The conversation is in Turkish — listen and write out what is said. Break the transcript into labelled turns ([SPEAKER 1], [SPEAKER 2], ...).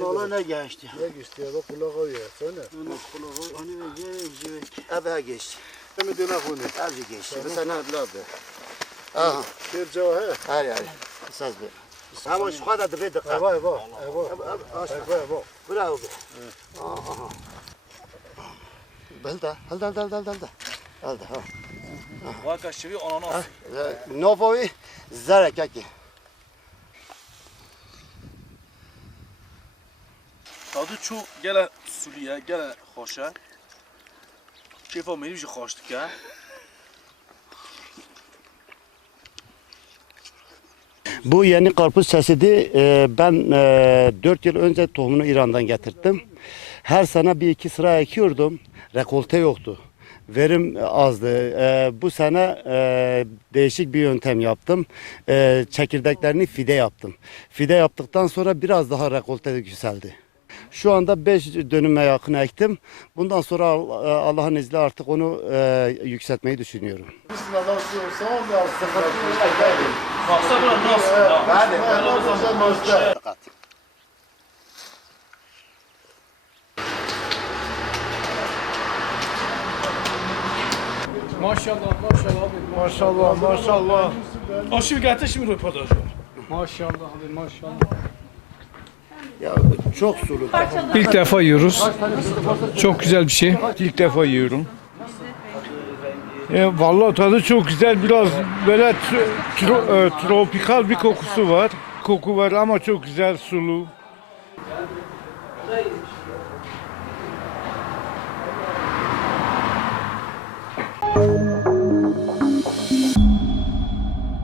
[SPEAKER 1] Sağla ne geçti?
[SPEAKER 2] Ne geçti ya bak kulağa koyuyor. Söyle.
[SPEAKER 1] Hani ve
[SPEAKER 3] Ebe geçti.
[SPEAKER 2] Hemen döne konu.
[SPEAKER 3] Abi geçti. Bir tane abladı. Aha.
[SPEAKER 2] Bir cevap.
[SPEAKER 3] Her yer. Söz bir. Ama şu kadar da bir dakika.
[SPEAKER 2] Eva. Eva.
[SPEAKER 3] Bravo. Aha. Belda. Halda. Ha.
[SPEAKER 4] Vaka şevi ananas.
[SPEAKER 3] Novovi zarek yaki.
[SPEAKER 4] Tadı çok gele suliye, gele hoşa. Şefa meni bir şey hoştuk ya.
[SPEAKER 3] Bu yeni karpuz çeşidi ben 4 yıl önce tohumunu İran'dan getirdim. Her sene 1-2 sıra ekiyordum. Rekolte yoktu. Verim azdı. Bu sene değişik bir yöntem yaptım. Çekirdeklerini fide yaptım. Fide yaptıktan sonra biraz daha rekolte yükseldi. Şu anda 5 dönüme yakın ektim. Bundan sonra Allah'ın izniyle artık onu yükseltmeyi düşünüyorum.
[SPEAKER 4] Baksa buna nasıl?
[SPEAKER 2] Maşallah.
[SPEAKER 4] Aşı getir şimdi röportaj var.
[SPEAKER 5] Maşallah abi maşallah.
[SPEAKER 3] Ya çok sulu.
[SPEAKER 5] İlk defa yiyoruz. Çok güzel bir şey.
[SPEAKER 6] İlk defa yiyorum. Vallahi tadı çok güzel, biraz böyle tropikal bir kokusu var. Koku var ama çok güzel, sulu.